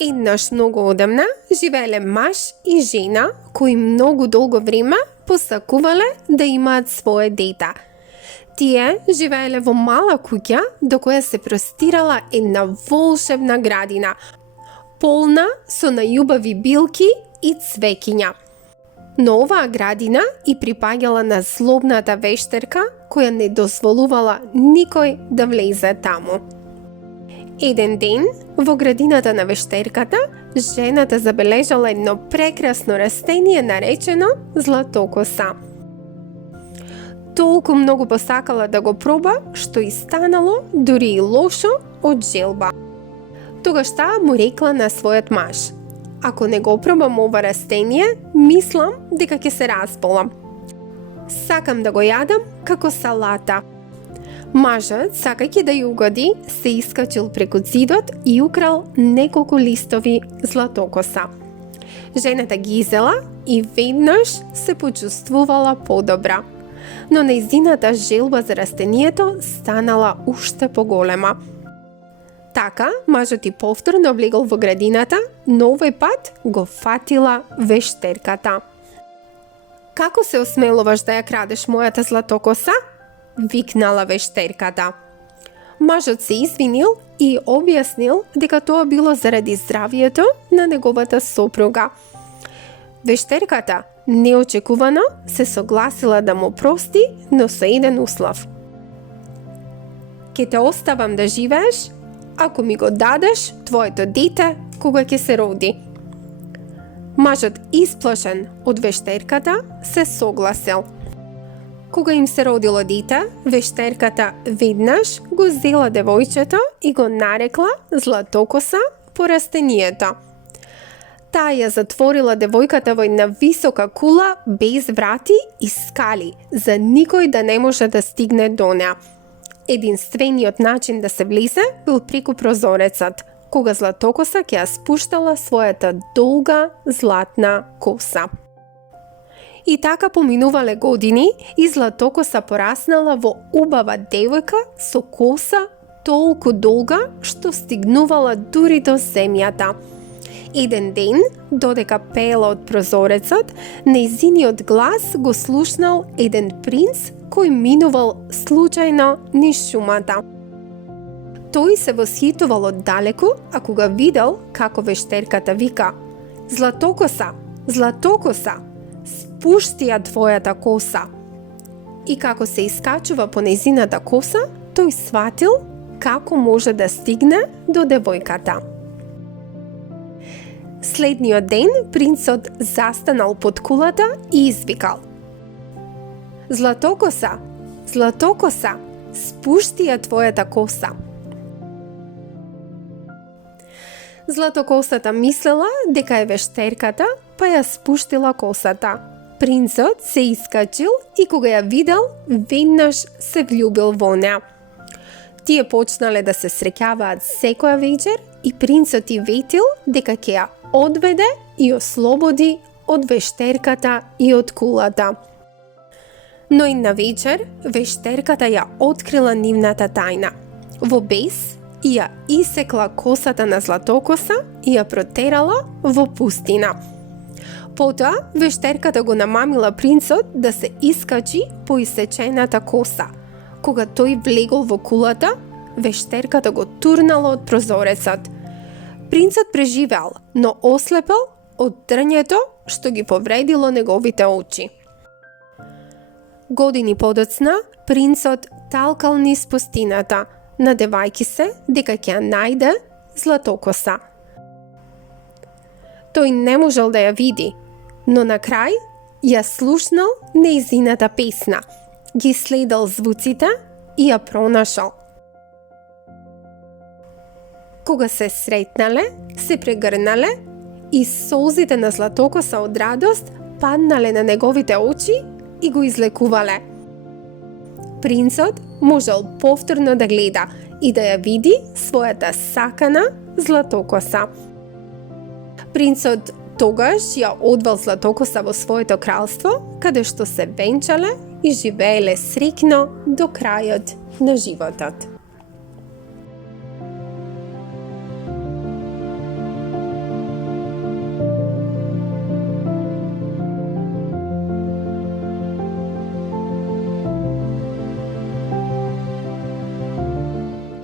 Еднаш многу одамна живееле маж и жена кои многу долго време посакувале да имаат свое дете. Тие живееле во мала куќа до која се простирала една волшебна градина, полна со најубави билки и цвеќиња. Но оваа градина и припаѓала на злобната вештерка која не дозволувала никој да влезе таму. Еден ден, во градината на вештерката, жената забележала едно прекрасно растение наречено златокоса. Толку многу посакала да го проба, што и станало дури и лошо од желба. Тогаш таа му рекла на својот маж: ако не го пробам ова растение, мислам дека ќе се разболам. Сакам да го јадам како салата. Мажот, сакајќи да ја угоди, се искачил преку зидот и украл неколку листови златокоса. Жената ги изела и веднаш се почувствувала подобра. Но нејзината желба за растението станала уште поголема. Така, мажот и повторно влегол во градината, но овој пат го фатила вештерката. Како се осмелуваш да ја крадеш мојата златокоса? Викнала вештерката. Мажот се извинил и објаснил дека тоа било заради здравието на неговата сопруга. Вештерката неочекувано се согласила да му прости, но со еден услов. Ке те оставам да живееш, ако ми го дадеш твоето дете кога ќе се роди. Мажот, исплашен од вештерката, се согласил. Кога им се родило дете, вештерката веднаш го зела девојчето и го нарекла Златокоса по растението. Таа ја затворила девојката во една висока кула без врати и скали, за никој да не може да стигне до неа. Единствениот начин да се влезе бил преку прозорецот, кога Златокоса ќе ја спуштала својата долга златна коса. И така поминувале години и Златокоса пораснала во убава девојка со коса толку долга што стигнувала дури до земјата. Еден ден, додека пеела од прозорецот, нејзиниот глас го слушнал еден принц кој минувал случајно низ шумата. Тој се восхитувал оддалеку, а кога видел како вештерката вика: Златокоса, Златокоса, спушти ја твојата коса. И како се искачува по нејзината коса, тој сватил како може да стигне до девојката. Следниот ден принцот застанал под кулата и извикал: Златокоса, Златокоса, спушти ја твојата коса. Златокосата мислела дека е вештерката, па ја спуштила косата. Принцот се искачил и кога ја видел, веднаш се влюбил во неа. Тие почнале да се среќаваат секоја вечер и принцот и ветил дека ќе ја одведе и ослободи од вештерката и од кулата. Но една вечер вештерката ја открила нивната тајна. Во бес ја исекла косата на Златокоса и ја протерала во пустина. Потоа вештерката го намамила принцот да се искачи по исечената коса. Кога тој влегол во кулата, вештерката го турнала од прозорецот. Принцот преживеал, но ослепел од трњето што ги повредило неговите очи. Години подоцна, принцот талкал низ пустината, надевајќи се дека ќе ја најде Златокоса. Тој не можел да ја види, но на крај ја слушнал нејзината песна, ги следал звуците и ја пронашал. Кога се сретнале, се прегрнале и солзите на Златокоса од радост паднале на неговите очи и го излекувале. Принцот можел повторно да гледа и да ја види својата сакана Златокоса. Принцот тогаш ја одвел Златокоса во своето кралство, каде што се венчале и живееле среќно до крајот на животот.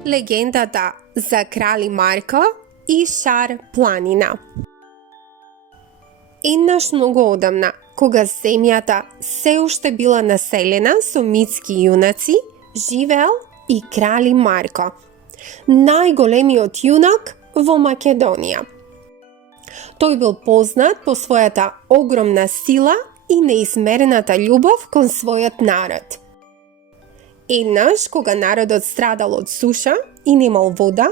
Легендата за крали Марко и Шар планина. Еднаш многу одамна, кога земјата се уште била населена со митски јунаци, живеел и крали Марко, најголемиот јунак во Македонија. Тој бил познат по својата огромна сила и неизмерената љубов кон својот народ. Еднаш, кога народот страдал од суша и немал вода,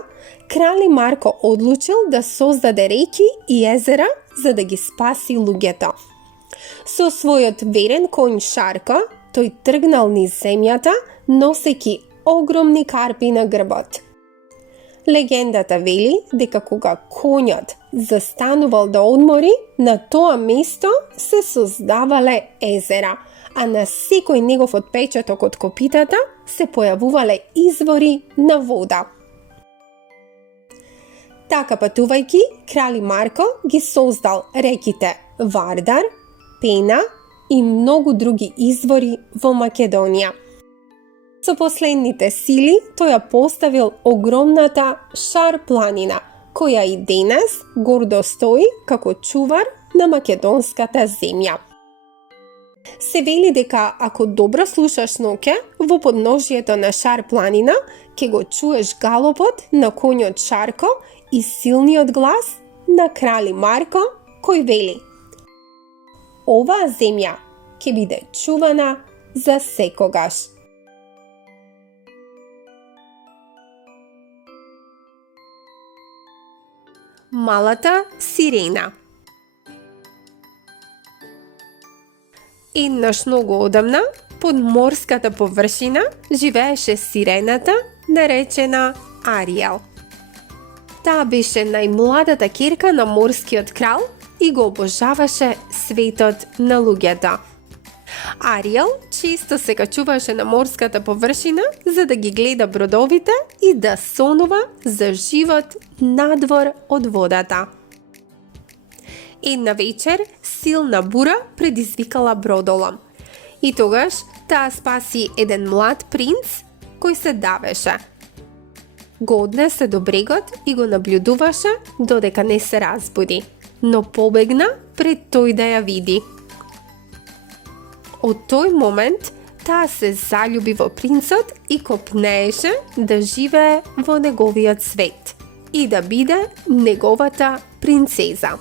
крали Марко одлучил да создаде реки и езера за да ги спаси луѓето. Со својот верен конј Шарко, тој тргнал низ земјата, носејќи огромни карпи на грбот. Легендата вели дека кога конјот застанувал да одмори, на тоа место се создавале езера, а на секој негов отпечаток од копитата се појавувале извори на вода. Така патувајќи, крали Марко ги создал реките Вардар, Пена и многу други извори во Македонија. Со последните сили тој ја поставил огромната Шар планина, која и денес гордо стои како чувар на македонската земја. Се вели дека ако добро слушаш ноќе, во подножјето на Шар планина ќе го чуеш галопот на конјот Шарко и силниот глас на крали Марко, кој вели: оваа земја ќе биде чувана за секогаш. Малата сирена. Еднаш многу одамна, под морската површина, живееше сирената, наречена Ариел. Таа беше најмладата ќерка на морскиот крал и го обожаваше светот на луѓето. Ариел често се качуваше на морската површина за да ги гледа бродовите и да сонува за живот надвор од водата. Една вечер силна бура предизвикала бродолом и тогаш таа спаси еден млад принц кој се давеше. Го однесе до брегот и го наблюдуваше додека не се разбуди, но побегна пред тој да ја види. Од тој момент таа се заљуби во принцот и копнееше да живее во неговиот свет и да биде неговата принцеза.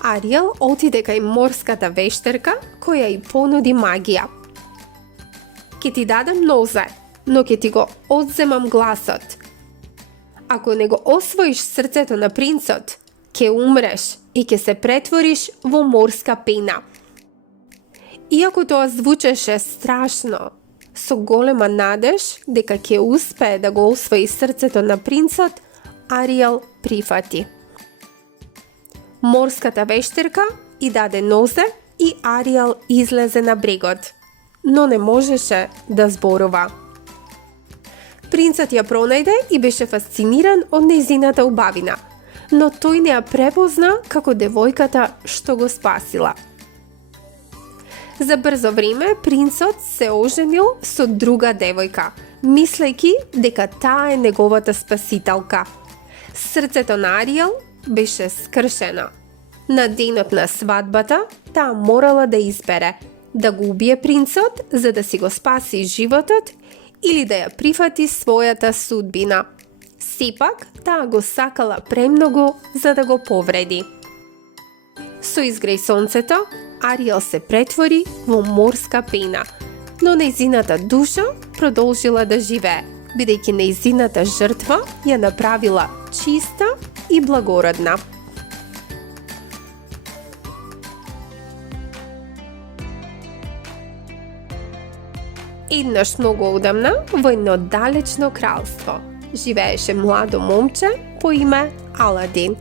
Ариел отиде кај морската вештерка која ја понуди магија. Ке ти дадам нозе, но ке ти го одземам гласот. Ако не го освоиш срцето на принцот, ке умреш и ке се претвориш во морска пена. Иако тоа звучеше страшно, со голема надеж дека ќе успее да го освои срцето на принцот, Ариел прифати. Морската вештерка и даде нозе и Ариел излезе на брегот, но не можеше да зборува. Принцот ја пронајде и беше фасциниран од нејзината убавина, но тој не ја препозна како девојката што го спасила. За брзо време принцот се оженил со друга девојка, мислејќи дека таа е неговата спасителка. Срцето на Ариел беше скршено. На денот на свадбата таа морала да избере да го убие принцот за да си го спаси животот или да ја прифати својата судбина. Сепак таа го сакала премногу за да го повреди. Со изгреј сонцето, Ариел се претвори во морска пена, но нејзината душа продолжила да живее, бидејќи нејзината жртва ја направила чиста и благородна. Еднаш многу одамна, во едно далечно кралство, живееше младо момче по име Аладин.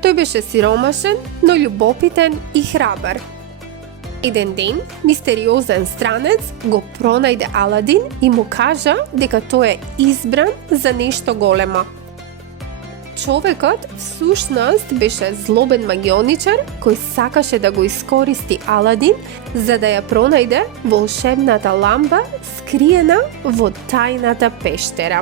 Тој беше сиромашен, но љубопитен и храбар. Еден ден, мистериозен странец го пронајде Аладин и му кажа дека тој е избран за нешто големо. Човекот всушност беше злобен магионичар кој сакаше да го искористи Аладин за да ја пронајде волшебната ламба скриена во тајната пештера.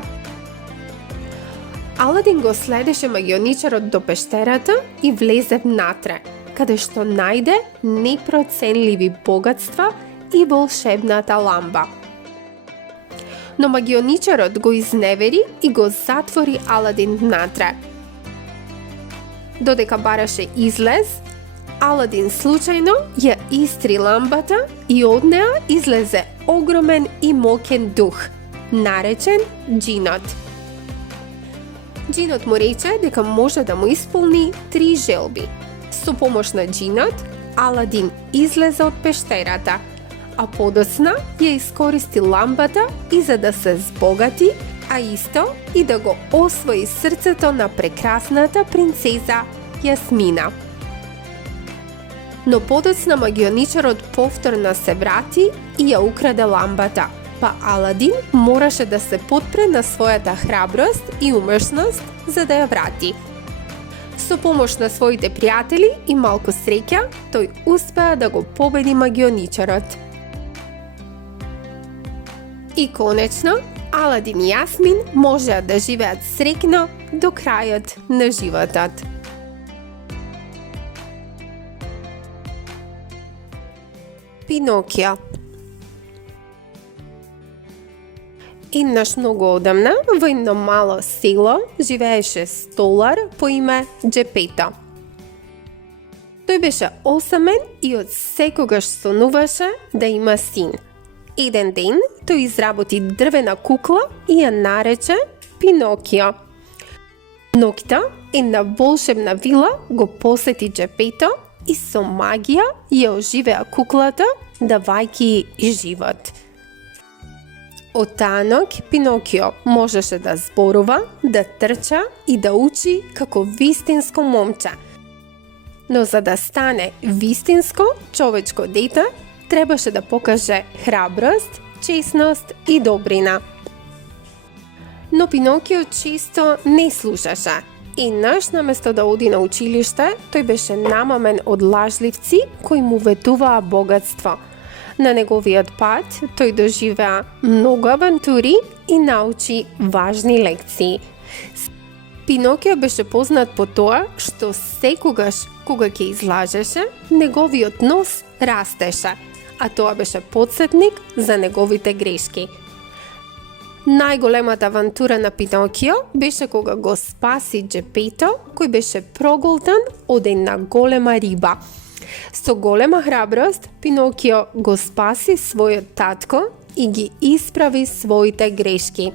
Аладин го следеше магионичарот до пештерата и влезе внатре, каде што најде непроценливи богатства и волшебната ламба. Но магионичарот го изневери и го затвори Аладин внатре. Додека бараше излез, Аладин случајно ја истри ламбата и од неа излезе огромен и моќен дух, наречен Џинот. Џинот му рече дека може да му исполни 3 желби. Со помош на Џинот, Аладин излезе од пештерата, а подоцна ја искористи ламбата и за да се збогати, а исто и да го освои срцето на прекрасната принцеза Јасмина. Но подоцна магионичарот повторно се врати и ја украде ламбата, па Аладин мораше да се потпре на својата храброст и умешност за да ја врати. Со помош на своите пријатели и малку среќа, тој успеа да го победи магионичарот. И конечно, Аладин и Јасмин можеа да живеат среќно до крајот на животот. Пинокио. Еднаш многу одамна, во едно мало село, живееше столар по име Џепето. Тој беше осамен и од секогаш сонуваше да има син. Еден ден тој изработи дрвена кукла и ја нарече Пинокио. Ноќта една волшебна вила го посети Џепето и со магија ја оживеа куклата, давајќи и живот. Од таа ноќ Пинокио можеше да зборува, да трча и да учи како вистинско момче. Но за да стане вистинско човечко дете, требаше да покаже храброст, чесност и добрина. Но Пинокио често не слушаше. Еднаш, наместо да оди на училиште, тој беше намамен од лажливци кои му ветуваа богатство. На неговиот пат тој доживеа многу авантури и научи важни лекции. Пинокио беше познат по тоа што секогаш кога ќе излажеше, неговиот нос растеше, а тоа беше потсетник за неговите грешки. Најголемата авантура на Пинокио беше кога го спаси Џепето, кој беше проголтан од една голема риба. Со голема храброст, Пинокио го спаси својот татко и ги исправи своите грешки.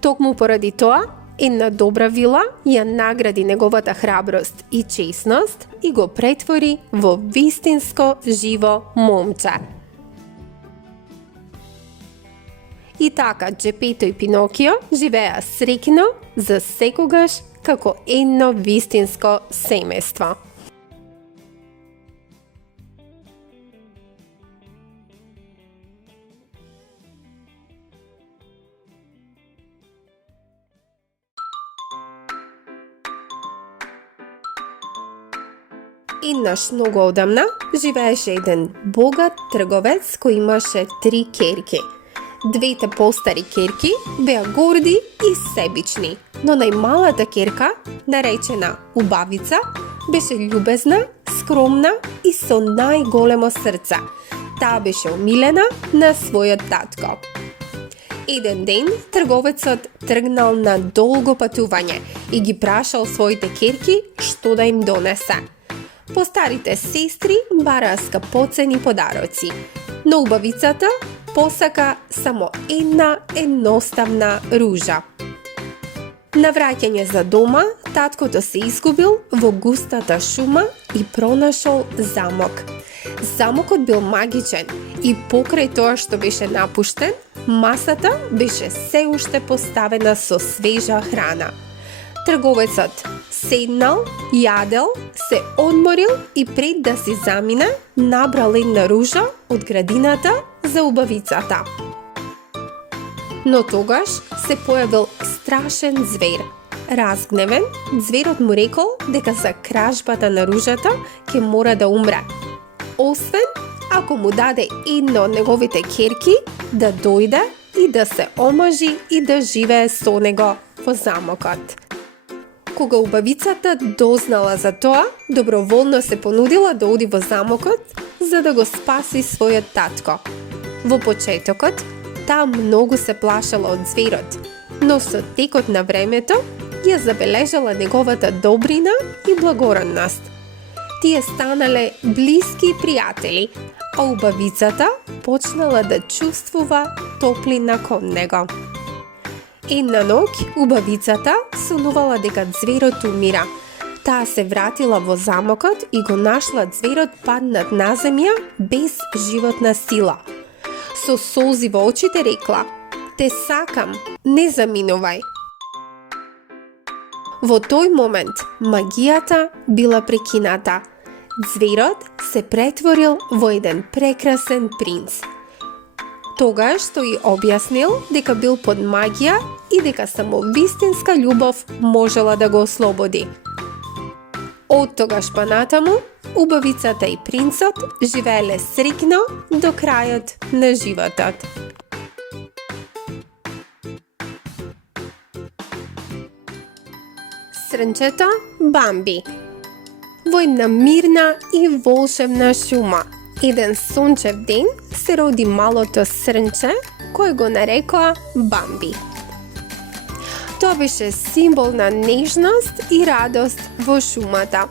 Токму поради тоа, една добра вила ја награди неговата храброст и чесност и го претвори во вистинско живо момче. И така Џепето и Пинокио живеа среќно за секогаш како едно вистинско семејство. Еднаш многу одамна живееше еден богат трговец кој имаше 3 ќерки. Двете постари ќерки беа горди и себични, но најмалата ќерка, наречена Убавица, беше љубезна, скромна и со најголемо срце. Таа беше омилена на својот татко. Еден ден трговецот тргнал на долго патување и ги прашал своите ќерки што да им донесе. Постарите сестри бараа скапоцени подароци, но Убавицата посака само една едноставна ружа. На враќање за дома, таткото се изгубил во густата шума и пронашол замок. Замокот бил магичен и покрај тоа што беше напуштен, масата беше се уште поставена со свежа храна. Трговецот седнал, јадел, се одморил и пред да си замине, набрал една ружа од градината за Убавицата. Но тогаш се појавил страшен звер. Разгневен, зверот му рекол дека за кражбата на ружата ќе мора да умре. Освен ако му даде една од неговите керки да дојде и да се омажи и да живее со него во замокот. Кога убавицата дознала за тоа, доброволно се понудила да оди во замокот за да го спаси својот татко. Во почетокот, таа многу се плашала од зверот, но со текот на времето ја забележала неговата добрина и благородност. Тие станале блиски пријатели, а убавицата почнала да чувствува топлина кон него. Една ноќ убавицата сонувала дека зверот умира. Таа се вратила во замокот и го нашла зверот паднат на земја без животна сила. Со солзи во очите рекла: "Те сакам, не заминувај." Во тој момент магијата била прекината. Зверот се претворил во еден прекрасен принц. Тогаш тој објаснил дека бил под магија и дека само вистинска љубов можела да го ослободи. Од тогаш па натаму, убавицата и принцот живееле среќно до крајот на животот. Срнчето Бамби. Во една мирна и волшебна шума, еден сончев ден се роди малото срнче кој го нарекоа Бамби. Тоа беше символ на нежност и радост во шумата.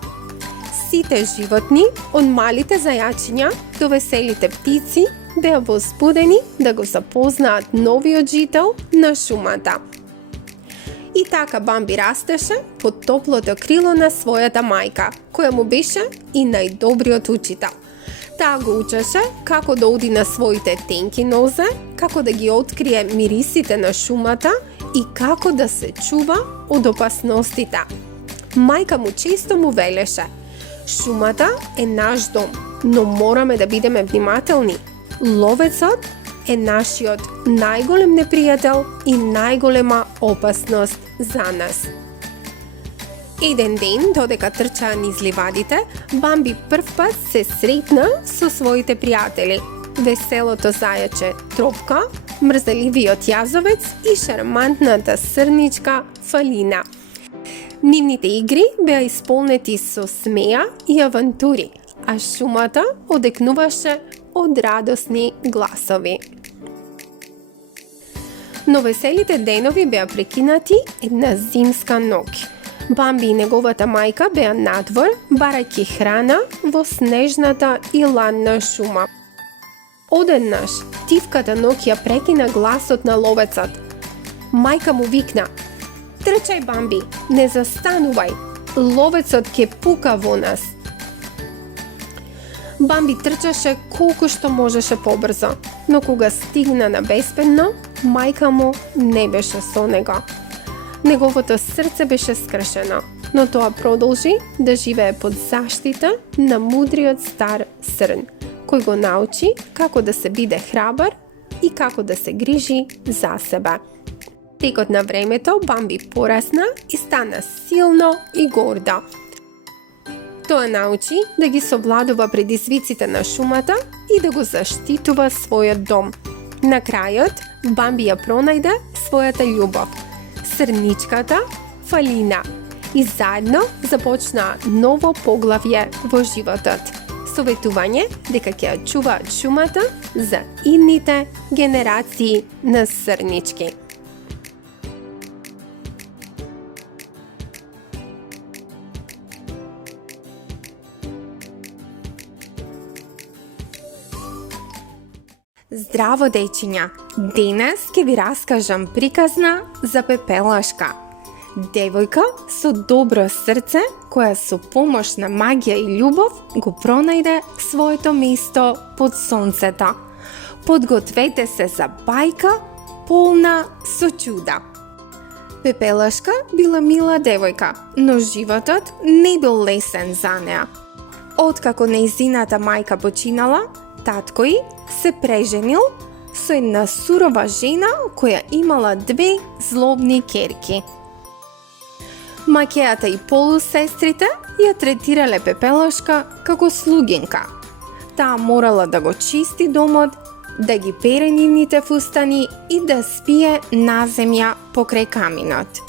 Сите животни, од малите зајачиња до веселите птици, беа возбудени да го запознаат новиот жител на шумата. И така Бамби растеше под топлото крило на својата мајка, која му беше и најдобриот учител. Таа го учеше како да оди на своите тенки нозе, како да ги открие мирисите на шумата и како да се чува од опасностите. Мајка му често му велеше: "Шумата е наш дом, но мораме да бидеме внимателни. Ловецот е нашиот најголем непријател и најголема опасност за нас." Еден ден, додека трчаа низ ливадите, Бамби првпат се сретна со своите пријатели: веселото зајаче Тропка, мрзеливиот јазовец и шармантната срничка Фалина. Нивните игри беа исполнети со смеа и авантури, а шумата одекнуваше од радосни гласови. Но веселите денови беа прекинати една зимска ноќ. Бамби и неговата мајка беа надвор, барајќи храна во снежната и ладна шума. Одеднаш, тивката ноќ ја прекина гласот на ловецот. Мајка му викна: "Трчај, Бамби, не застанувај, ловецот ќе пука во нас." Бамби трчаше колку што можеше побрзо, но кога стигна на безбедно, мајка му не беше со него. Неговото срце беше скршено, но тоа продолжи да живее под заштита на мудриот стар срн, кој го научи како да се биде храбар и како да се грижи за себе. Текот на времето Бамби порасна и стана силно и гордо. Тоа научи да ги совладува предизвиците на шумата и да го заштитува својот дом. На крајот, Бамби ја пронајде својата љубов, срничката Фалина, и заедно започна ново поглавје во животот. Советување дека ќе ја чуваат шумата за идните генерации на срнички. Здраво, дечиња! Денес ќе ви раскажам приказна за Пепелашка. Девојка со добро срце, која со помош на магија и љубов го пронајде своето место под сонцето. Подгответе се за бајка полна со чуда. Пепелашка била мила девојка, но животот не бил лесен за неа. Откако нејзината мајка починала, татко ѝ се преженил, со една сурова жена која имала две злобни керки. Макејата и полусестрите ја третирале Пепелашка како слугинка. Таа морала да го чисти домот, да ги пере нивните фустани и да спие на земја покрај каминот.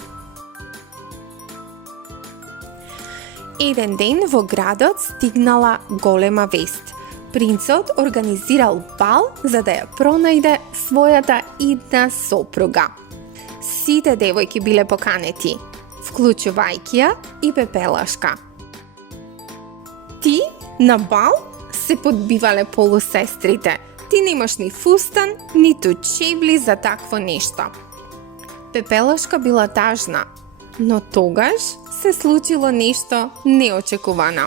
Еден ден во градот стигнала голема вест. Принцот организирал бал за да ја пронајде својата идна сопруга. Сите девојки биле поканети, вклучувајќи ја и Пепелашка. Ти на бал се подбивале полусестрите. Ти немаш ни фустан, ниту чебли за такво нешто. Пепелашка била тажна, но тогаш се случило нешто неочекувано.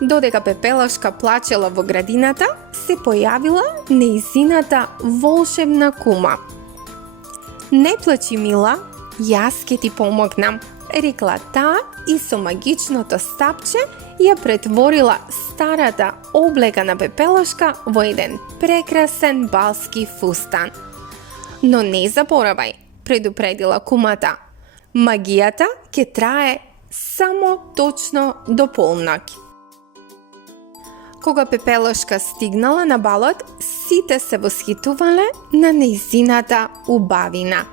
Додека Пепелашка плачела во градината, се појавила нејзината волшебна кума. Не плачи, мила, јас ке ти помогнам, рекла таа и со магичното стапче ја претворила старата облека на Пепелашка во еден прекрасен балски фустан. Но не заборавај, предупредила кумата, магијата ќе трае само точно до полноќ. Кога Пепелашка стигнала на балот, сите се восхитувале на нејзината убавина.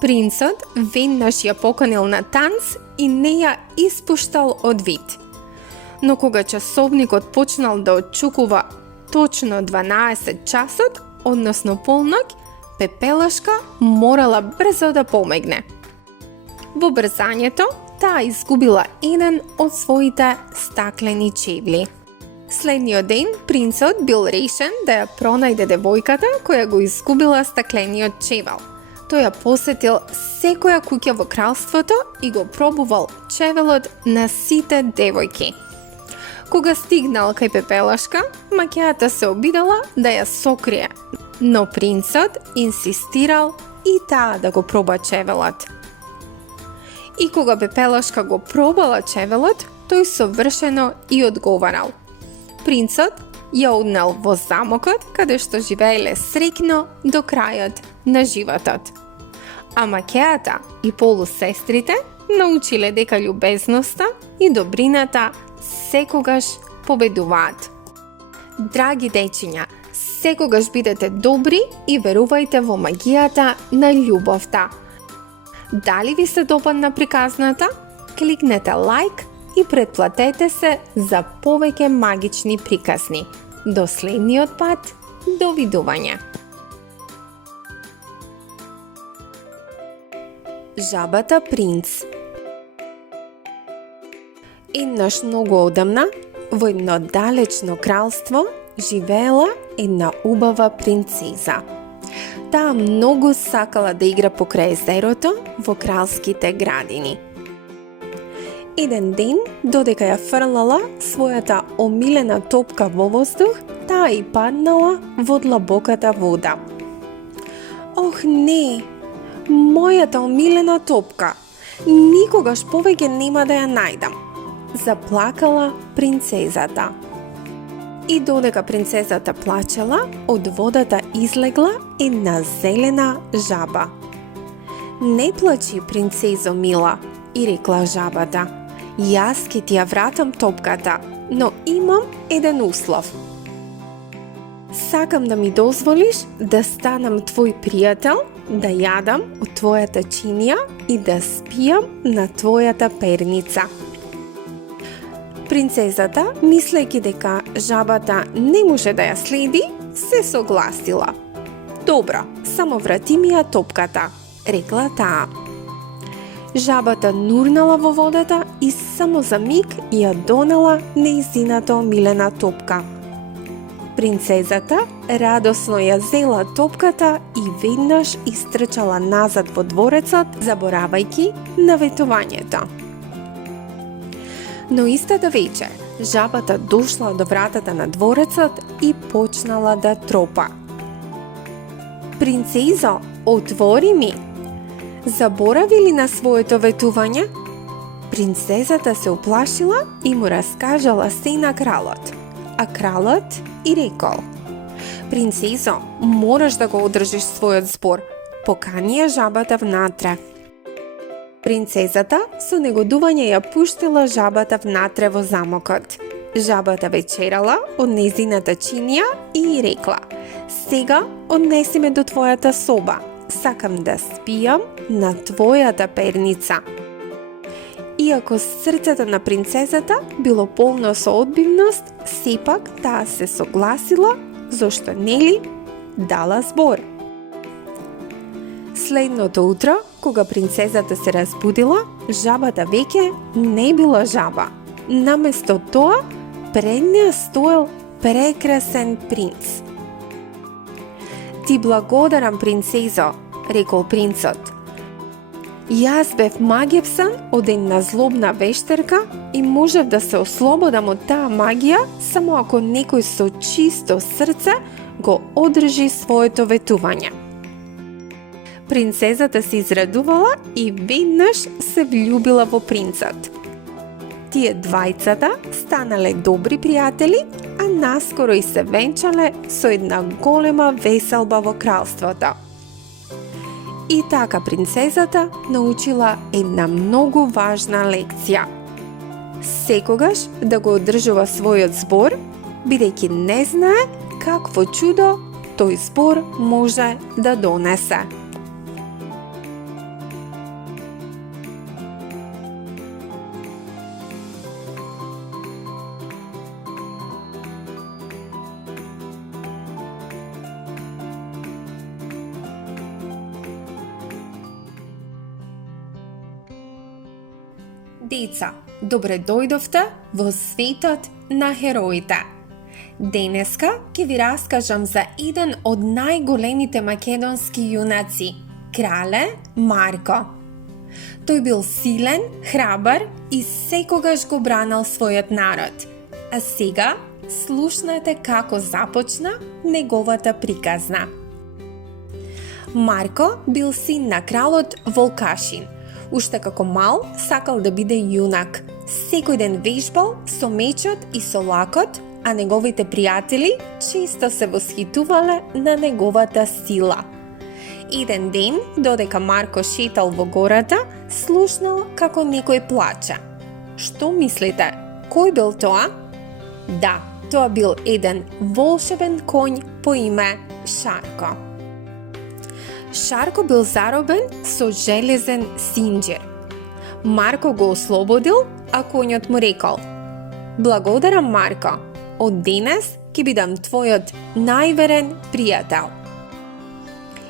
Принцот веднаш ја поканил на танц и не ја испуштал од вид. Но кога часовникот почнал да отчукува точно 12 часот, односно полноќ, Пепелашка морала брзо да помегне. Во брзањето, таа изгубила еден од своите стаклени чевли. Следниот ден, принцот бил решен да ја пронајде девојката која го изгубила стаклениот чевел. Тој ја посетил секоја куќа во кралството и го пробувал чевелот на сите девојки. Кога стигнал кај Пепелашка, макејата се обидела да ја сокрие, но принцот инсистирал и таа да го проба чевелот. И кога Пепелашка го пробала чевелот, тој совршено и одговарал. Принцот ја однел во замокот, каде што живееле среќно до крајот на животот. А макејата и полусестрите научиле дека љубезноста и добрината секогаш победуваат. Драги дечиња, секогаш бидете добри и верувајте во магијата на љубовта. Дали ви се допадна приказната? Кликнете лајк и претплатете се за повеќе магични приказни. До следниот пат, довидување! Жабата принц. Еднаш многу одамна, во едно далечно кралство, живеела една убава принцеза. Таа многу сакала да игра покрај езерото во кралските градини. Еден ден, додека ја фрлала својата омилена топка во воздух, таа и паднала во длабоката вода. Ох не, мојата омилена топка, никогаш повеќе нема да ја најдам, заплакала принцезата. И додека принцезата плачела, од водата излегла една зелена жаба. Не плачи, принцезо мила, и рекла жабата. Јас ке ти ја вратам топката, но имам еден услов. Сакам да ми дозволиш да станам твој пријател, да јадам од твојата чинија и да спијам на твојата перница. Принцезата, мислејќи дека жабата не може да ја следи, се согласила. Добро, само врати ми ја топката, рекла таа. Жабата нурнала во водата и само за миг ја донела нејзината омилена топка. Принцезата радосно ја зела топката и веднаш истрчала назад во дворецот, заборавајќи на ветувањето. Но истата вечер, жабата дошла до вратата на дворецот и почнала да тропа. Принцезо, отвори ми! Заборави ли на своето ветување? Принцезата се уплашила и му раскажала се на кралот. А кралот и рекол: Принцезо, мораш да го одржиш својот збор. Покани ја жабата внатре. Принцезата со негодување ја пуштила жабата внатре во замокот. Жабата вечерала од незината чинија и рекла: сега однеси ме до твојата соба. Сакам да спијам на твојата перница. Иако срцето на принцезата било полно со одбивност, сепак таа се согласила, зошто нели дала збор. Следното утро, кога принцезата се разбудила, жабата веќе не била жаба. Наместо тоа, пред неа стоел прекрасен принц. Ти благодарам, принцезо, рекол принцот. Јас бев магевсан од една злобна вештерка и можев да се ослободам од таа магија само ако некој со чисто срце го одржи своето ветување. Принцезата се израдувала и веднаш се влюбила во принцот. Тие двајцата станале добри пријатели, а наскоро и се венчале со една голема веселба во кралството. И така принцезата научила една многу важна лекција. Секогаш да го одржува својот збор, бидејќи не знае какво чудо тој збор може да донесе. Деца, добре дојдовте во светот на хероите. Денеска ќе ви раскажам за еден од најголемите македонски јунаци, крале Марко. Тој бил силен, храбар и секогаш го бранел својот народ. А сега слушнете како започна неговата приказна. Марко бил син на кралот Волкашин. Уште како мал сакал да биде јунак. Секој ден вежбал со мечот и со лакот, а неговите пријатели често се восхитувале на неговата сила. Еден ден, додека Марко шетал во гората, слушнал како некој плаче. Што мислите? Кој бил тоа? Да, тоа бил еден волшебен коњ по име Шарко. Шарко бил заробен со железен синџир. Марко го ослободил, а коњот му рекол: благодарам, Марко, од денес ќе бидам твојот најверен пријател.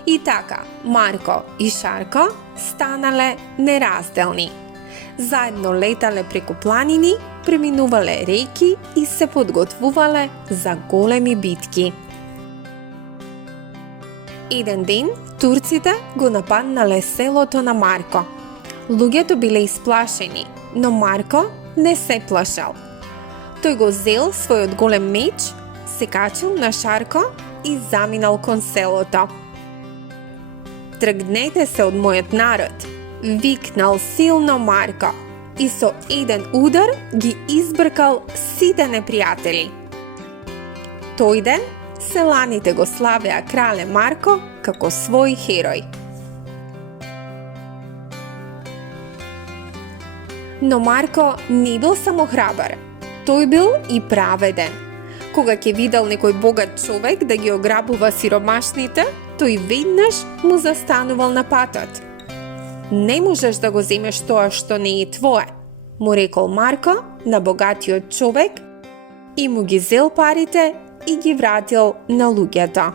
И така, Марко и Шарко станале неразделни. Заедно летале преку планини, преминувале реки и се подготвувале за големи битки. Еден ден, турците го нападнале селото на Марко. Луѓето биле исплашени, но Марко не се плашал. Тој го зел својот голем меч, се качил на Шарко и заминал кон селото. Тргнете се од мојот народ, викнал силно Марко и со еден удар ги избркал сите непријатели. Тој ден селаните го славеа крале Марко како свој херој. Но Марко не бил само храбар, тој бил и праведен. Кога ќе видел некој богат човек да ги ограбува сиромашните, тој веднаш му застанувал на патот. Не можеш да го земеш тоа што не е твое, му рекол Марко на богатиот човек и му ги зел парите и ги вратил на луѓето.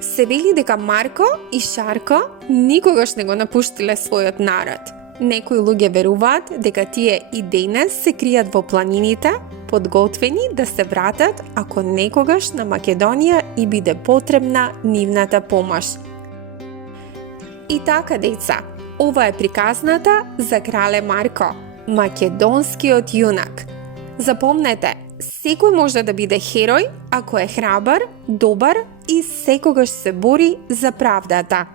Се вели дека Марко и Шарко никогаш не го напуштиле својот народ. Некои луѓе веруваат дека тие и денес се кријат во планините, подготвени да се вратат ако некогаш на Македонија и биде потребна нивната помош. И така, деца, ова е приказната за крале Марко, македонскиот јунак. Запомнете, секој може да биде херој ако е храбар, добар и секогаш се бори за правдата.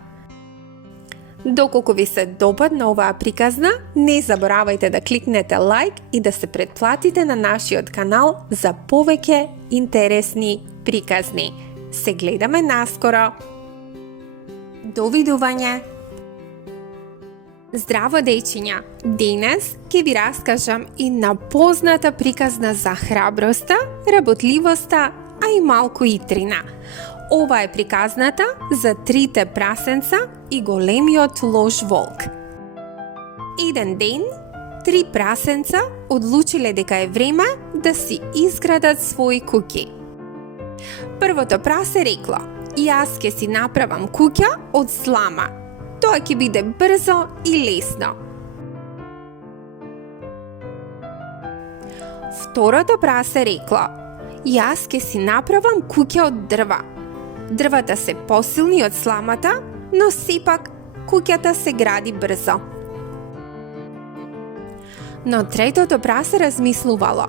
Доколку ви се допадна оваа приказна, не заборавајте да кликнете лайк и да се претплатите на нашиот канал за повеќе интересни приказни. Се гледаме наскоро. Довидување! Здраво, дечиња! Денес ќе ви раскажам и на позната приказна за храброста, работливоста, а и малку итрина. Ова е приказната за трите прасенца и големиот лош волк. Еден ден, три прасенца одлучиле дека е време да си изградат своји куќи. Првото прасе рекло: јас ќе си направам куќа од слама. Тоа ќе биде брзо и лесно. Второто прасе рекло: јас ќе си направам куќа од дрва. Дрвата се посилни од сламата, но сепак куќата се гради брзо. Но третото прасе размислувало: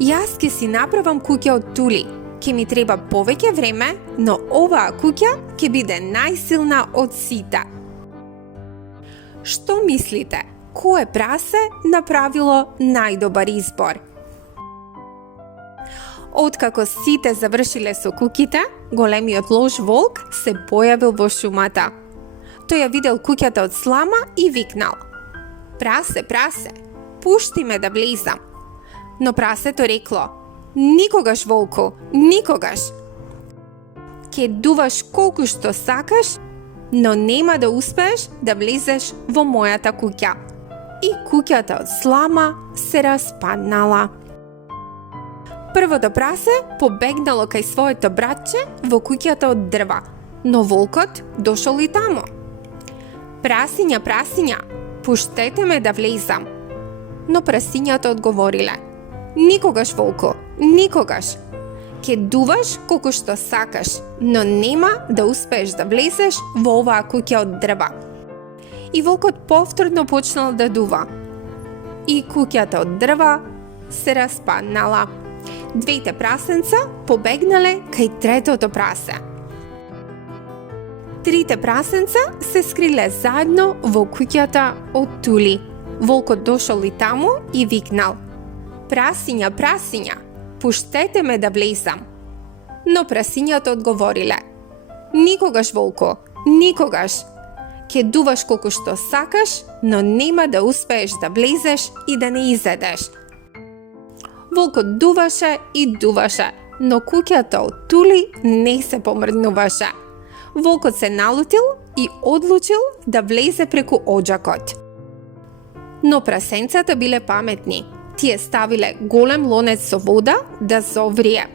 јас ќе си направам куќа од тули. Ќе ми треба повеќе време, но оваа куќа ќе биде најсилна од сите. Што мислите? Кое прасе направило најдобар избор? Откако сите завршиле со куќите, големиот лош волк се појавил во шумата. Тој ја видел куќата од слама и викнал: "Прасе, прасе, пушти ме да влезам." Но прасето рекло: "Никогаш, волку, никогаш. Ке дуваш колку што сакаш, но нема да успееш да влезеш во мојата куќа." И куќата од слама се распаднала. Првото прасе побегнало кај своето братче во куќата од дрва, но волкот дошол и тамо. "Прасиња, прасиња, пуштете ме да влезам." Но прасињата одговориле: "Никогаш, волко, никогаш. Ке дуваш колку што сакаш, но нема да успееш да влезеш во оваа куќа од дрва." И волкот повторно почнал да дува. И куќата од дрва се распаднала. Двете прасенца побегнале кај третото прасе. Трите прасенца се скриле заедно во куќата од тули. Волкот дошол и таму и викнал: "Прасиња, прасиња, пуштете ме да влезам." Но прасињата одговориле: "Никогаш, волко, никогаш. Ке дуваш колку што сакаш, но нема да успееш да влезеш и да не изедеш." Волкот дуваше и дуваше, но куќата од тули не се помрднуваше. Волкот се налутил и одлучил да влезе преку оџакот. Но прасенцата биле паметни. Тие ставиле голем лонец со вода да зоврие.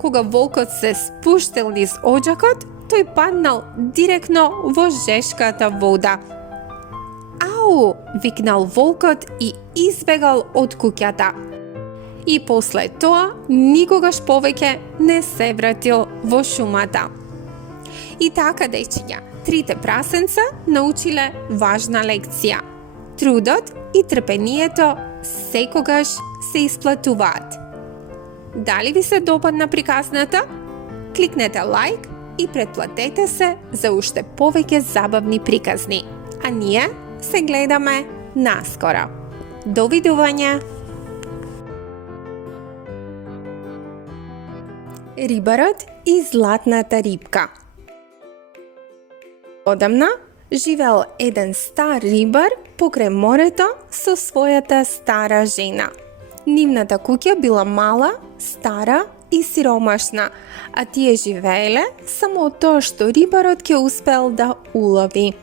Кога волкот се спуштил низ оџакот, тој паднал директно во жешката вода. "Ау!" викнал волкот и избегал од куќата. И после тоа никогаш повеќе не се вратил во шумата. И така, дечиња, трите прасенца научиле важна лекција. Трудот и трпението секогаш се исплатуваат. Дали ви се допадна приказната? Кликнете лайк и претплатете се за уште повеќе забавни приказни. А ние се гледаме наскоро. Довидување! Рибарот и златната рибка. Одамна живеел еден стар рибар покрај морето со својата стара жена. Нивната куќа била мала, стара и сиромашна, а тие живееле само од тоа што рибарот ќе успел да улови.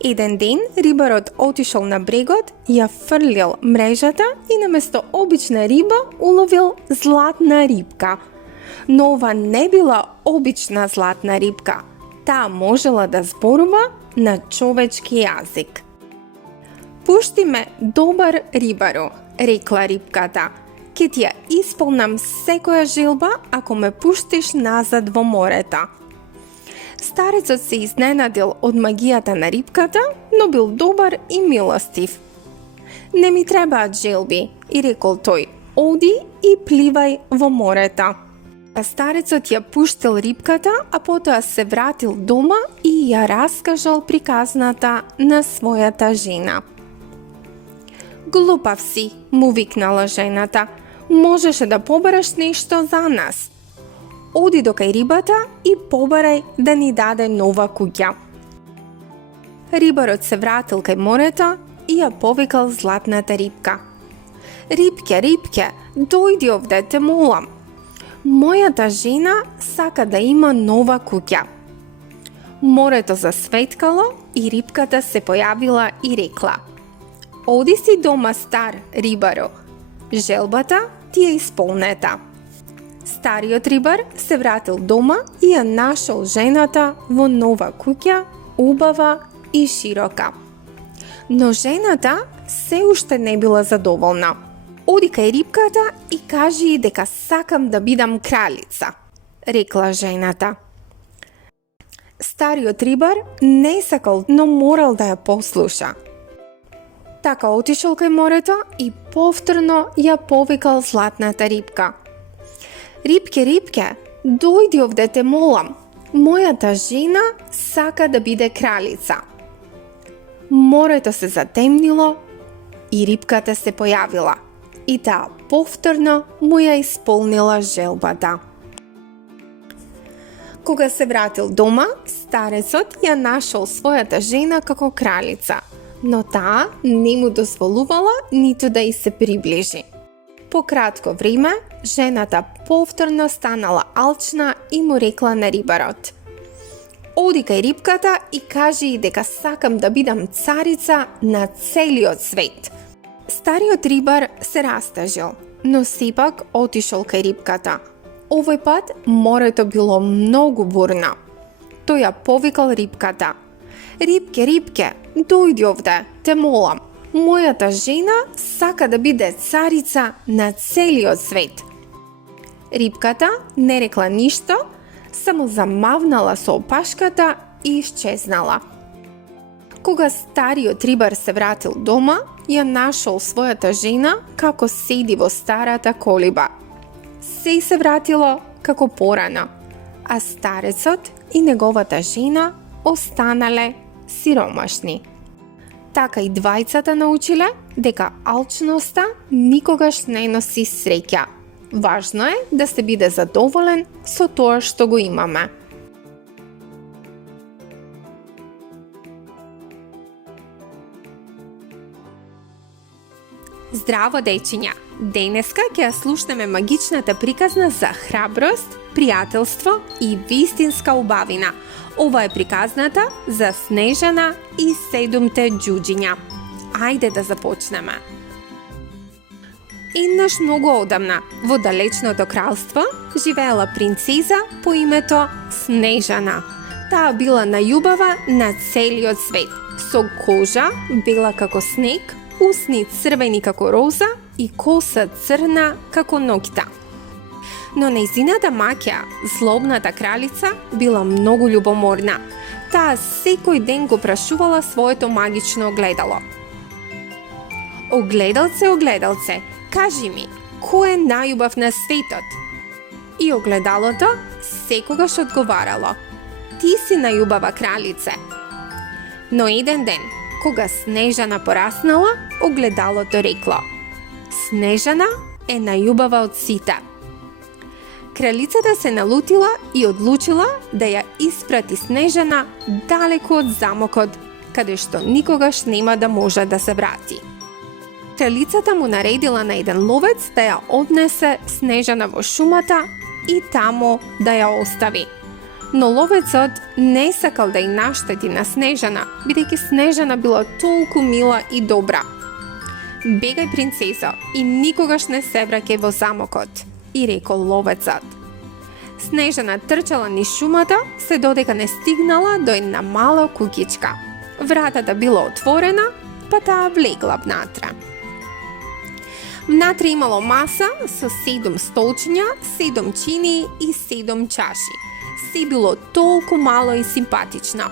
Еден ден рибарот отишол на брегот, ја фрлил мрежата и наместо обична риба уловил златна рибка. Но ова не била обична златна рибка. Таа можела да зборува на човечки јазик. "Пушти ме, добар рибаро," рекла рибката. "Ке ти ја исполнам секоја желба ако ме пуштиш назад во морето." Старецот се изненадил од магијата на рибката, но бил добар и милостив. "Не ми требаат желби," и рекол тој. "Оди и пливај во морето." А старецот ја пуштил рибката, а потоа се вратил дома и и ја раскажал приказната на својата жена. Глупав си, му викнала жената, можеше да побараш нешто за нас. Оди до кај рибата и побарај да ни даде нова куќа. Рибарот се вратил кај морето и ја повикал златната рибка. Рибке, рибке, дојди овде, те молам. Мојата жена сака да има нова куќа. Морето засветкало и рибката се појавила и рекла: Оди си дома, стар рибаро. Желбата ти е исполнета. Стариот рибар се вратил дома и ја нашол жената во нова куќа, убава и широка. Но жената се уште не била задоволна. Оди кај рибката и кажи дека сакам да бидам кралица, рекла жената. Стариот рибар не сакал, но морал да ја послуша. Така отишол кај морето и повторно ја повикал златната рибка. Рибке, рибке, дојди овде, те молам. Мојата жена сака да биде кралица. Морето се затемнило и рибката се појавила. И таа повторно му ја исполнила желбата. Кога се вратил дома, старецот ја нашол својата жена како кралица, но таа не му дозволувала ниту да й се приближи. По кратко време, жената повторно станала алчна и му рекла на рибарот: Оди кај рибката и кажи дека сакам да бидам царица на целиот свет. Стариот рибар се растажил, но сепак отишол кај рибката. Овој пат морето било многу бурно. Тој ја повикал рибката. Рибке, рибке, дојди овде, те молам. Мојата жена сака да биде царица на целиот свет. Рибката не рекла ништо, само замавнала со опашката и исчезнала. Кога стариот рибар се вратил дома, ја нашол својата жена како седи во старата колиба. Сей се вратило како порано, а старецот и неговата жена останале сиромашни. Така и двајцата научиле дека алчноста никогаш не носи среќа. Важно е да се биде задоволен со тоа што го имаме. Здраво, дечиња! Денеска ќе ја слушнеме магичната приказна за храброст, пријателство и вистинска убавина. Ова е приказната за Снежана и 7 џуџиња. Ајде да започнеме. Еднаш многу одамна, во далечното кралство, живеела принцеза по името Снежана. Таа била најубава на целиот свет, со кожа бела како снег, усни црвени како роза и коса црна како ноќта. Но нејзината маќа, злобната кралица, била многу љубоморна. Таа секој ден го прашувала своето магично огледало. Огледалце, огледалце, кажи ми, кој е најубав на светот? И огледалото секогаш одговарало: ти си најубава кралице. Но еден ден, кога Снежана пораснала, огледалото рекло: Снежана е најубава од сите. Кралицата се налутила и одлучила да ја испрати Снежана далеку од замокот, каде што никогаш нема да може да се врати. Кралицата му наредила на еден ловец да ја однесе Снежана во шумата и таму да ја остави. Но ловецот не сакал да ја наштети на Снежана, бидејќи Снежана била толку мила и добра. Бегај, принцезо, и никогаш не се враќај во замокот, и рекол ловецот. Снежана трчала низ шумата, се додека не стигнала до една мала куќичка. Вратата била отворена, па таа влегла внатре. Внатре имало маса со 7 столчиња, 7 чинии и 7 чаши. Се било толку мало и симпатично.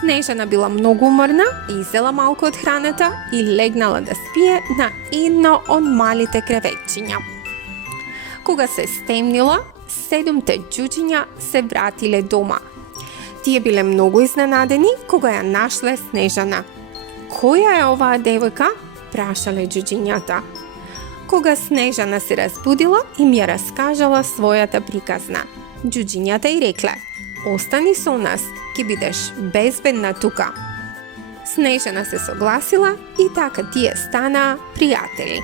Снежана била многу уморна, изела малку од храната и легнала да спие на едно од малите креветчиња. Кога се стемнило, 7 џуџиња се вратиле дома. Тие биле многу изненадени кога ја нашле Снежана. Која е оваа девојка? Прашале џуџињата. Кога Снежана се разбудила, им ја раскажала својата приказна. Џуџињата и рекле: остани со нас, ќе бидеш безбедна тука. Снежана се согласила и така тие станаа пријатели.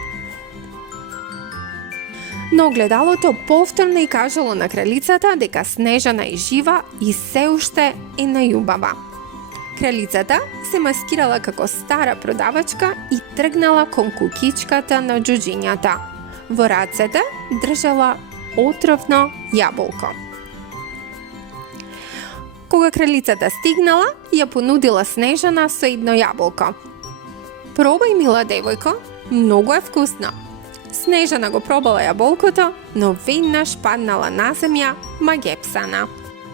Но огледалото повторно и кажало на кралицата дека Снежана е жива и се уште е најубава. Кралицата се маскирала како стара продавачка и тргнала кон кукичката на џуџињата. Во рацете држала отровно јаболко. Кога кралицата стигнала, ја понудила Снежана со едно јаболко. Пробај, мила девојко, многу е вкусно. Снежана го пробала јаболкото, но веднаш паднала на земја магепсана.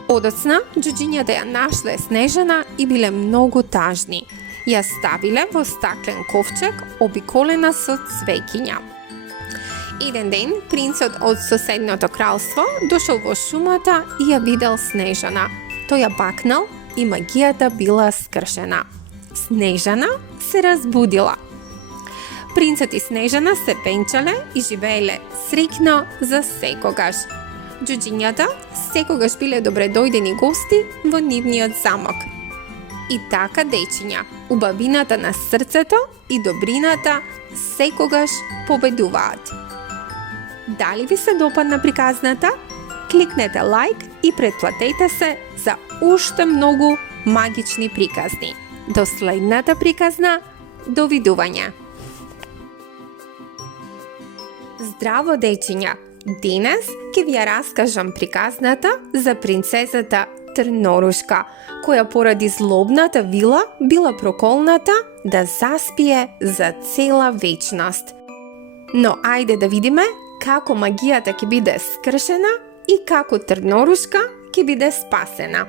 Одоцна, џуџињата ја нашле Снежана и биле многу тажни. Ја ставиле во стаклен ковчег, обиколена со цвеќиња. Еден ден, принцот од соседното кралство дошол во шумата и ја видел Снежана. Тој ја бакнал и магијата била скршена. Снежана се разбудила. Принцот и Снежана се венчале и живееле среќно за секогаш. Џуџињата секогаш биле добредојдени гости во нивниот замок. И така, дечиња, убавината на срцето и добрината секогаш победуваат. Дали ви се допадна приказната? Кликнете лайк и претплатете се за уште многу магични приказни. До следната приказна, довидување! Здраво, дечиња! Денес ќе ви ја раскажам приказната за принцезата Трнорушка, која поради злобната вила била проколната да заспие за цела вечност. Но ајде да видиме како магијата ќе биде скршена и како Трнорушка ќе биде спасена.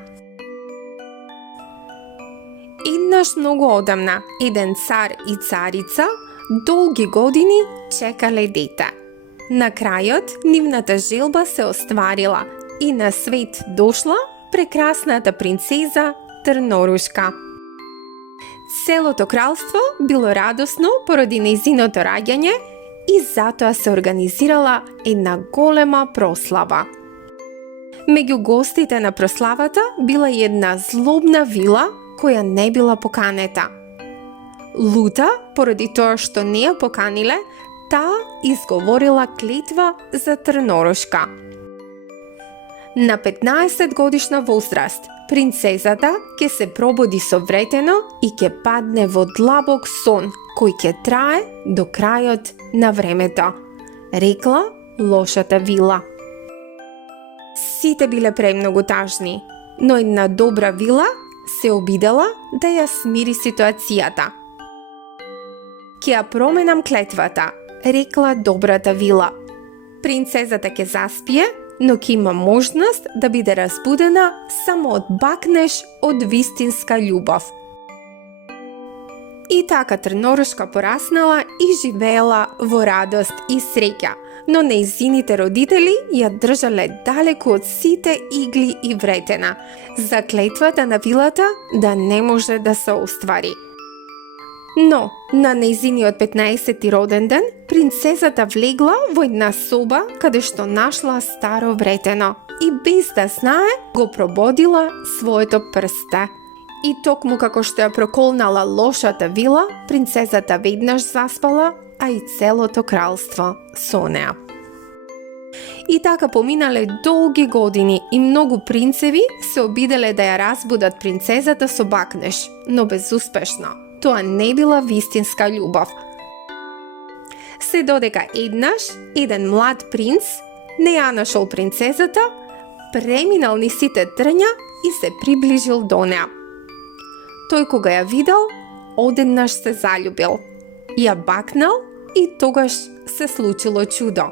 Еднаш многу одамна, еден цар и царица долги години чекале дете. На крајот, нивната желба се остварила и на свет дошла прекрасната принцеза Трнорушка. Целото кралство било радосно поради нејзиното раѓање и затоа се организирала една голема прослава. Меѓу гостите на прославата била и една злобна вила која не била поканета. Лута, поради тоа што не ја поканиле, таа изговорила клетва за Трнорушка. На 15 годишна возраст, принцезата ќе се пробуди со вретено и ќе падне во длабок сон, кој ќе трае до крајот на времето, рекла лошата вила. Сите биле премногу тажни, но една добра вила се обидела да ја смири ситуацијата. Ќе ја променам клетвата, рекла добрата вила. Принцезата ќе заспие, но ќе има можност да биде разбудена само од бакнеш од вистинска љубов. И така Трнорушка пораснала и живеела во радост и среќа, но нејзините родители ја држале далеку од сите игли и вретена, за клетвата на вилата да не може да се оствари. Но, на нејзиниот 15-ти роден ден, принцезата влегла во една соба каде што нашла старо вретено и без да знае го прободила своето прсте. И токму како што ја проколнала лошата вила, принцезата веднаш заспала, а и целото кралство со неа. И така поминале долги години и многу принцеви се обиделе да ја разбудат принцезата со бакнеш, но безуспешно. Тоа не била вистинска љубов. Се додека еднаш, еден млад принц не ја нашол принцезата, преминал низ сите трња и се приближил до неа. Тој кога ја видел, одеднаш се заљубил. Ја бакнал и тогаш се случило чудо.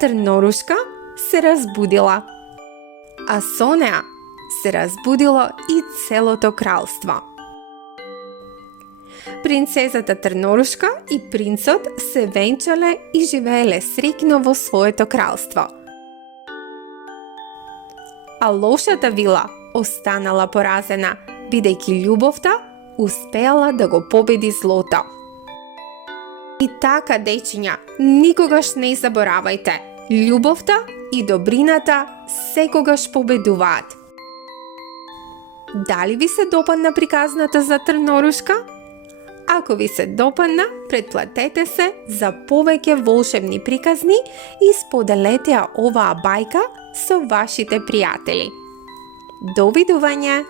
Трнорушка се разбудила. А со неа се разбудило и целото кралство. Принцезата Трнорушка и принцот се венчале и живееле среќно во своето кралство. А лошата вила останала поразена, бидејќи љубовта успеала да го победи злото. И така, дечиња, никогаш не заборавајте, љубовта и добрината секогаш победуваат. Дали ви се допадна приказната за Трнорушка? Ако ви се допадна, претплатете се за повеќе волшебни приказни и споделете ја оваа бајка со вашите пријатели. Довидување!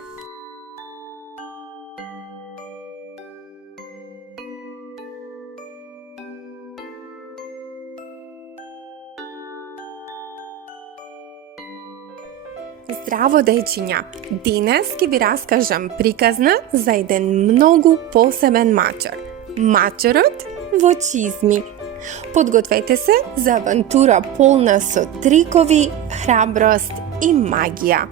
Здраво, дечиња! Денес ќе ви раскажам приказна за еден многу посебен мачар. Мачарот во чизми. Подгответе се за авантура полна со трикови, храброст и магија.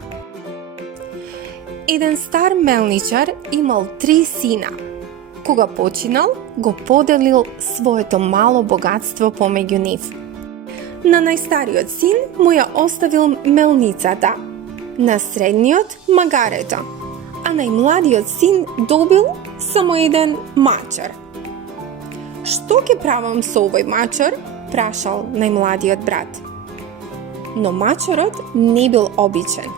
Еден стар мелничар имал 3 сина. Кога починал, го поделил своето мало богатство помеѓу нив. На најстариот син му ја оставил мелницата, на средниот магарето, а најмладиот син добил само еден мачар. Што ќе правам со овој мачар? Прашал најмладиот брат. Но мачарот не бил обичен.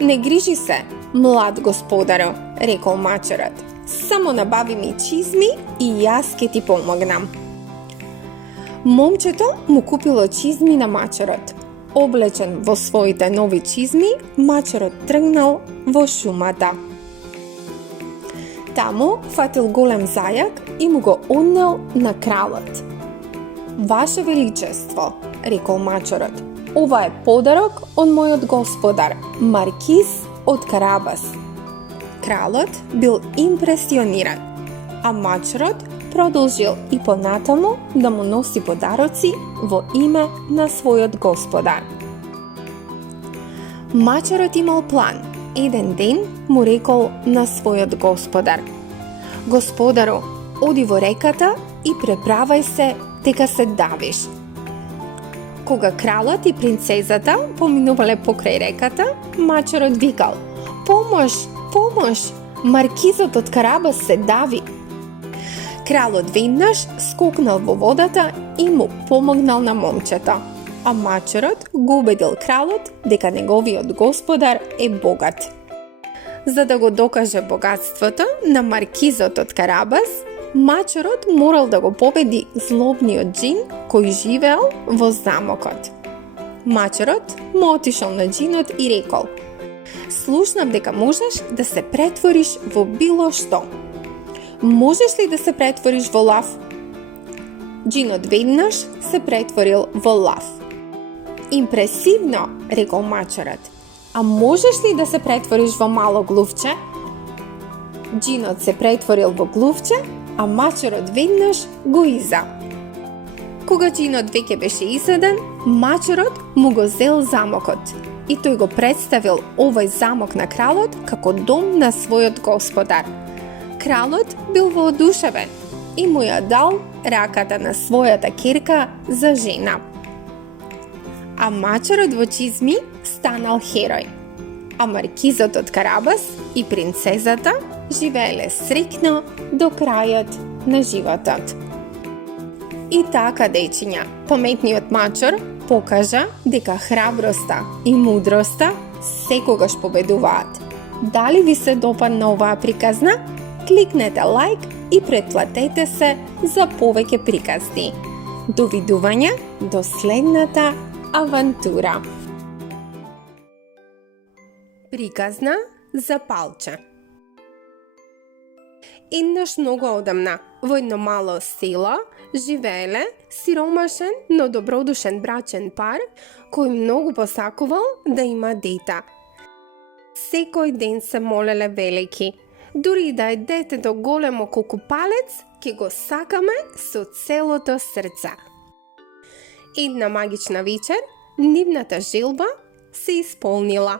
Не грижи се, млад господаро, рекол мачарот. Само набави ми чизми и јас ќе ти помогнам. Момчето му купило чизми на мачарот. Облечен во своите нови чизми, мачарот тргнал во шумата. Таму фатил голем зајак и му го однел на кралот. Ваше величество, рекол мачарот, ова е подарок од мојот господар, Маркиз од Карабас. Кралот бил импресиониран, а мачарот продолжил и понатаму да му носи подароци во име на својот господар. Мачарот имал план. Еден ден му рекол на својот господар: Господару, оди во реката и преправај се дека се давиш. Кога кралот и принцезата поминувале покрај реката, мачарот викал: Помош, помош, Маркизот од Карабас се дави. Кралот веднаш скокнал во водата и му помогнал на момчето, а мачарот го убедил кралот дека неговиот господар е богат. За да го докаже богатството на Маркизот од Карабас, мачарот морал да го победи злобниот џин кој живеел во замокот. Мачарот му отишол на џинот и рекол: Слушнав дека можеш да се претвориш во било што. Можеш ли да се претвориш во лав? Џинот веднаш се претворил во лав. Импресивно, рекол мачарот. А можеш ли да се претвориш во мало глувче? Џинот се претворил во глувче, а мачарот веднаш го иза. Кога џинот веќе беше изеден, мачарот му го зел замокот и тој го представил овој замок на кралот како дом на својот господар. Кралот бил воодушевен и му ја дал раката на својата ќерка за жена. А мачарот во чизми станал херој, а Маркизот од Карабас и принцезата живееле среќно до крајот на животот. И така, дечиња, паметниот мачар покажа дека храброста и мудроста секогаш победуваат. Дали ви се допадна оваа приказна? Кликнете лайк и претплатете се за повеќе приказни. Довидување до следната авантура. Приказна за Палче. Еднаш многу одамна, во едно мало село, живееле сиромашен, но добродушен брачен пар, кој многу посакувал да има дета. Секој ден се молеле велики: дури да е детето големо колку палец, ќе го сакаме со целото срце. Една магична вечер, нивната желба се исполнила.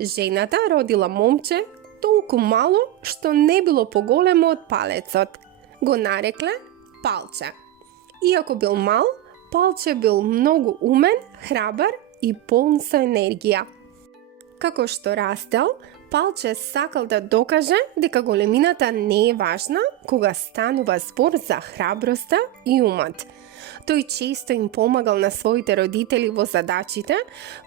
Жената родила момче толку мало што не било поголемо од палецот. Го нарекле Палче. Иако бил мал, Палче бил многу умен, храбар и полн со енергија. Како што растел, Палче сакал да докаже дека големината не е важна кога станува збор за храброста и умот. Тој често им помагал на своите родители во задачите,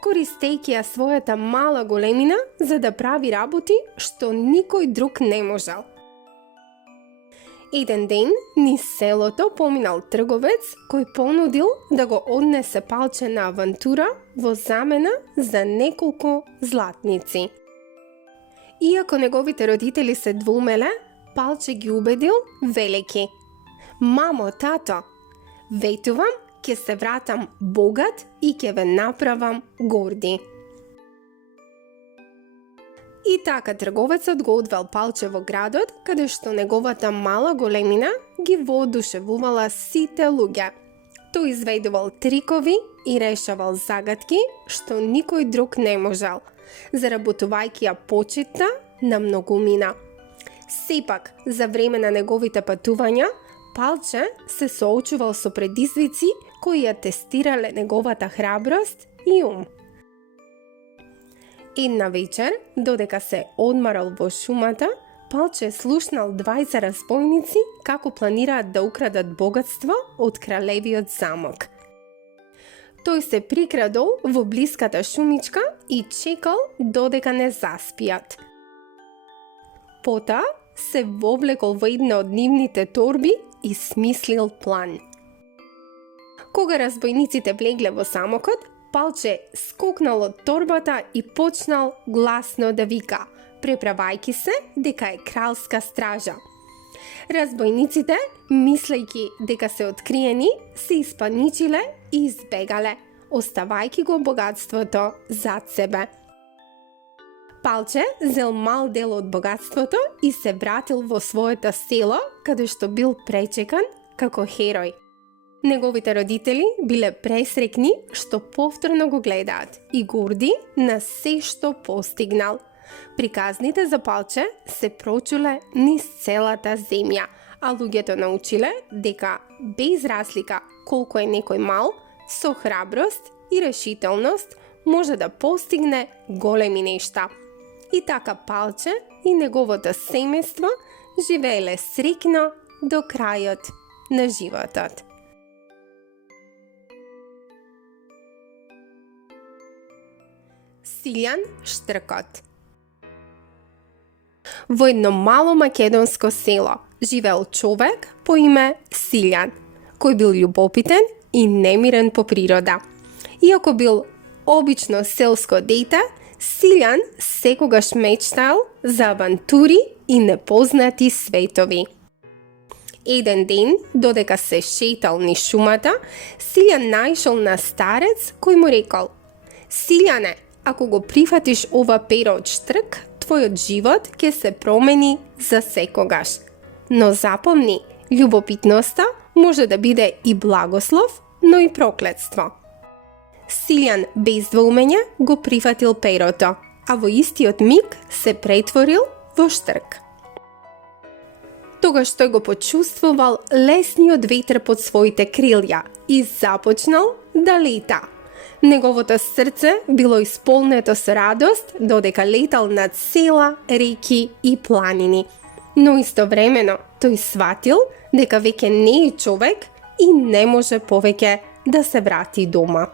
користејќи ја својата мала големина за да прави работи што никој друг не можел. Еден ден низ селото поминал трговец кој понудил да го однесе Палче на авантура во замена за неколку златници. Иако неговите родители се двумеле, Палче ги убедил велики: "Мамо, тато, ветувам, ќе се вратам богат и ќе ве направам горди." И така трговецот го одвел Палче во градот, каде што неговата мала големина ги воодушевувала сите луѓе. Тој изведувал трикови и решавал загадки што никој друг не можел, заработувајќи ја почитта на многумина. Сепак, за време на неговите патувања, Палче се соочувал со предизвици кои ја тестирале неговата храброст и ум. Една вечер, додека се одмарал во шумата, Палче слушнал двајца разбойници како планираат да украдат богатство од кралевиот замок. Тој се прикрадол во блиската шумичка и чекал додека не заспијат. Потоа се вовлекол во една од нивните торби и смислил план. Кога разбойниците влегле во замокот, Палче скокнал од торбата и почнал гласно да вика, преправајќи се дека е кралска стража. Разбойниците, мислејќи дека се откриени, се испаничиле и избегале, оставајќи го богатството зад себе. Палче зел мал дел од богатството и се вратил во своето село, каде што бил пречекан како херој. Неговите родители биле пресрекни што повторно го гледаат и горди на се што постигнал. Приказните за Палче се прочуле низ целата земја, а луѓето научиле дека без разлика колку е некој мал, со храброст и решителност може да постигне големи нешта. И така Палче и неговото семејство живееле среќно до крајот на животот. Силјан Штркот. Во едно мало македонско село живеел човек по име Силјан, кој бил љубопитен и немирен по природа. Иако бил обично селско дете, Силјан секогаш мечтал за авантури и непознати светови. Еден ден, додека се шетал низ шумата, Силјан наишол на старец кој му рекол: "Силјане, ако го прифатиш ова перо од штрк, твојот живот ќе се промени за секогаш. Но запомни, љубопитноста може да биде и благослов, но и проклетство." Силјан без двоумење го прифатил перото, а во истиот миг се претворил во штрк. Тогаш тој го почувствувал лесниот ветер под своите крилја и започнал да лета. Неговото срце било исполнето со радост додека летал над села, реки и планини. Но истовремено тој сватил дека веќе не е човек и не може повеќе да се врати дома.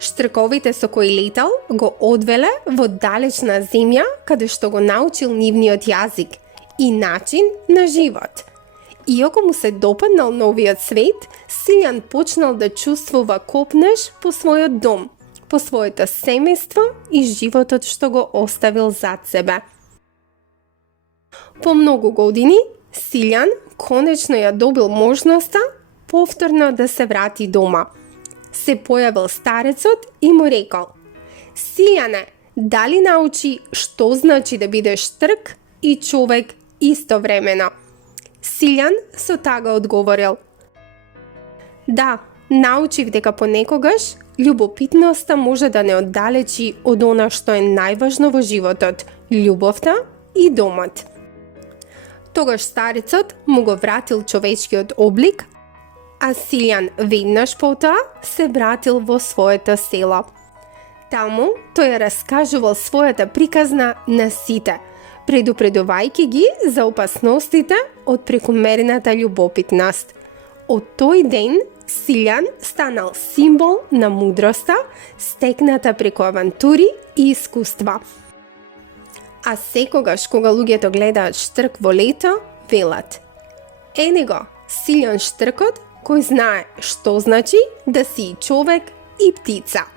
Штрковите со кои летал го одвеле во далечна земја каде што го научил нивниот јазик и начин на живот. Иако му се допаднал новиот свет, Силјан почнал да чувствува копнеж по својот дом, по своето семејство и животот што го оставил зад себе. По многу години, Силјан конечно ја добил можноста повторно да се врати дома. Се појавил старецот и му рекол: "Силјане, дали научи што значи да бидеш штрк и човек истовремено?" Силјан со тага одговорил: "Да, научив дека понекогаш љубопитноста може да не оддалечи од она што е најважно во животот, љубовта и домот." Тогаш старецот му го вратил човечкиот облик, а Силјан веднаш потоа се вратил во своето село. Таму тој ја раскажувал својата приказна на сите, предупредувајќи ги за опасностите од прекумерната љубопитност. Од тој ден Силјан станал символ на мудроста, стекната преку авантури и искуства. А секогаш кога луѓето гледаат штрк во лето, велат: "Ени го, Силјан штркот, кој знае што значи да си и човек и птица."